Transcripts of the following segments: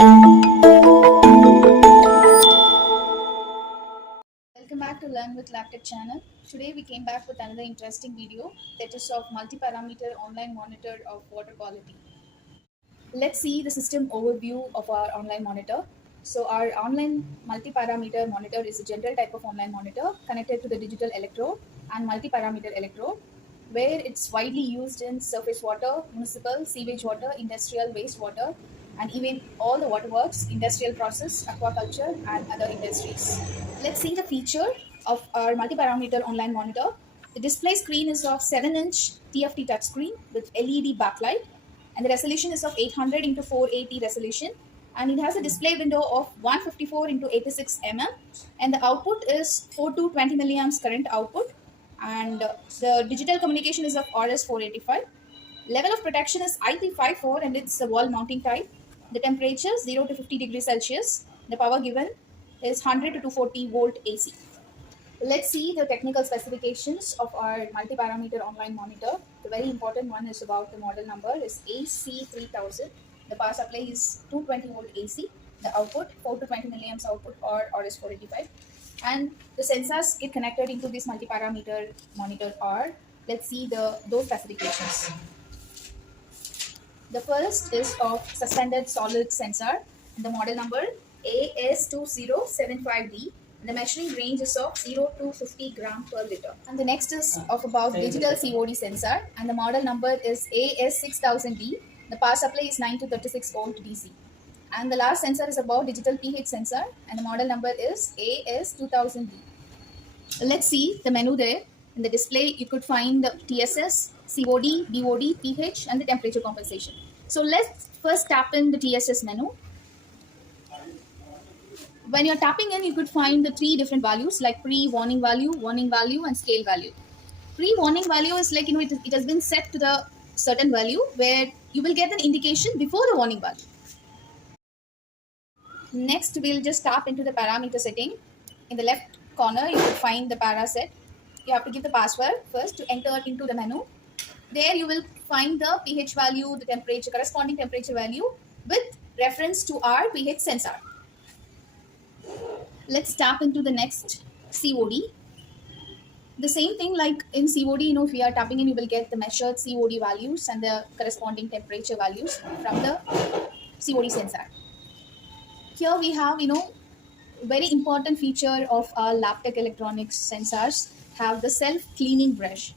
Welcome back to Learn with Laptop channel. Today we came back with another interesting video that is of multi-parameter online monitor of water quality. Let's see the system overview of our online monitor. So our online multi-parameter monitor is a general type of online monitor connected to the digital electrode and multi-parameter electrode, where it's widely used in surface water, municipal, sewage water, industrial wastewater, and even all the waterworks, industrial process, aquaculture, and other industries. Let's see the feature of our multi-parameter online monitor. The display screen is of 7-inch TFT touchscreen with LED backlight, and the resolution is of 800 into 480 resolution, and it has a display window of 154 into 86 and the output is 4 to 20 milliamps current output, and the digital communication is of RS485. Level of protection is IP54 and it's a wall mounting type. The temperature 0 to 50 degrees Celsius. The power given is 100 to 240 volt AC. Let's see the technical specifications of our multi-parameter online monitor. The very important one is about the model number is AC3000. The power supply is 220 volt AC. The output 4 to 20 milliamps output or RS485. And the sensors get connected into this multi-parameter monitor are. Let's see those specifications. The first is of suspended solid sensor. The model number AS2075D. The measuring range is of 0 to 50 gram per liter. And the next is of about digital COD sensor, and the model number is AS6000D. The power supply is 9 to 36 volt DC. And the last sensor is about digital pH sensor, and the model number is AS2000D. Let's see the menu there. In the display, you could find the TSS, COD, BOD, pH, and the temperature compensation. So let's first tap in the TSS menu. When you're tapping in, you could find the three different values like pre-warning value, warning value, and scale value. Pre-warning value is like, it has been set to the certain value where you will get an indication before the warning value. Next, we'll just tap into the parameter setting. In the left corner, you will find the para set. You have to give the password first to enter into the menu. There you will find the pH value, the temperature, corresponding temperature value with reference to our pH sensor. Let's tap into the next COD. The same thing like in COD, if we are tapping in, you will get the measured COD values and the corresponding temperature values from the COD sensor. Here we have, very important feature of our Laptec electronics sensors have the self-cleaning brush.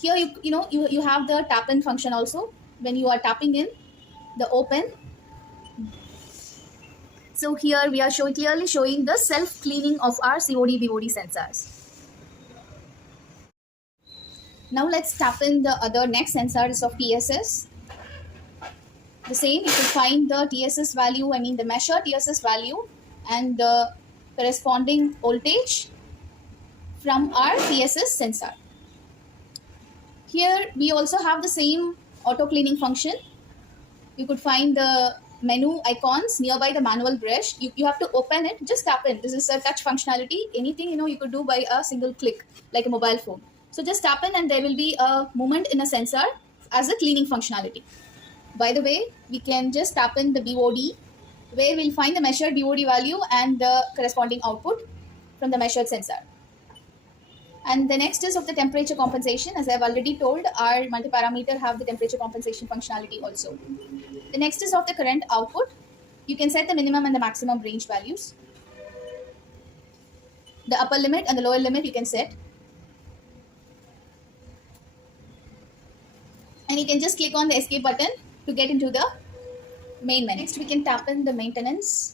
Here you have the tap in function also when you are tapping in the open. So here we are clearly showing the self-cleaning of our COD BOD sensors. Now let's tap in the other next sensors of TSS. The same, you can find the TSS value, the measured TSS value and the corresponding voltage from our TSS sensor. Here we also have the same auto cleaning function. You could find the menu icons nearby the manual brush. You have to open it, just tap in. This is a touch functionality. Anything you could do by a single click like a mobile phone. So just tap in and there will be a movement in a sensor as a cleaning functionality. By the way, we can just tap in the BOD where we'll find the measured BOD value and the corresponding output from the measured sensor. And the next is of the temperature compensation. As I've already told, our multi-parameter have the temperature compensation functionality also. The next is of the current output. You can set the minimum and the maximum range values. The upper limit and the lower limit you can set. And you can just click on the escape button to get into the main menu. Next, we can tap in the maintenance.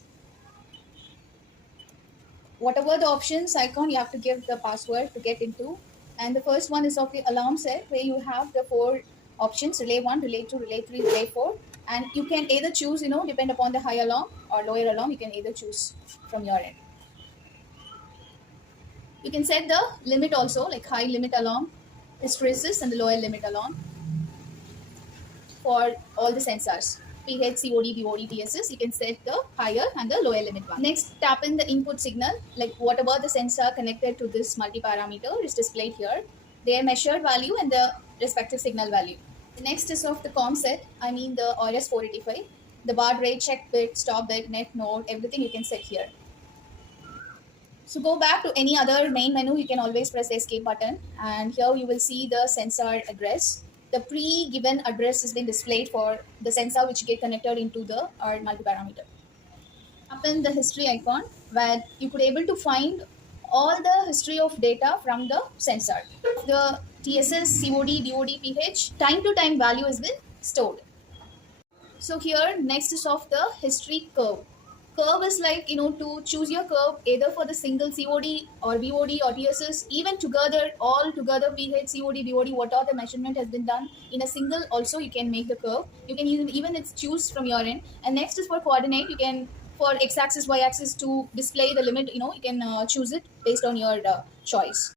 Whatever the options icon, you have to give the password to get into. And the first one is of the alarm set where you have the 4 options: relay 1, relay 2, relay 3, relay 4. And you can either choose, depend upon the high alarm or lower alarm, you can either choose from your end. You can set the limit also, like high limit alarm, hysteresis, and the lower limit alarm for all the sensors. pH, COD, BOD, TSS, you can set the higher and the lower limit one. Next, tap in the input signal, like whatever the sensor connected to this multi-parameter is displayed here, their measured value and the respective signal value. The next is of the COM set, the RS485. the baud rate, check bit, stop bit, net node, everything you can set here. So go back to any other main menu, you can always press the escape button, and here you will see the sensor address. The pre-given address has been displayed for the sensor which get connected into the our multi-parameter. Open the history icon where you could able to find all the history of data from the sensor. The TSS, COD, DOD, PH, time to time value has been stored. So here next is of the history curve. Curve is like, to choose your curve either for the single COD or BOD or TSS, even together, all together, PH, COD, BOD, what are the measurement has been done in a single. Also, you can make the curve. You can even it's choose from your end. And next is for coordinate. You can for x-axis, y-axis to display the limit. You can choose it based on your choice.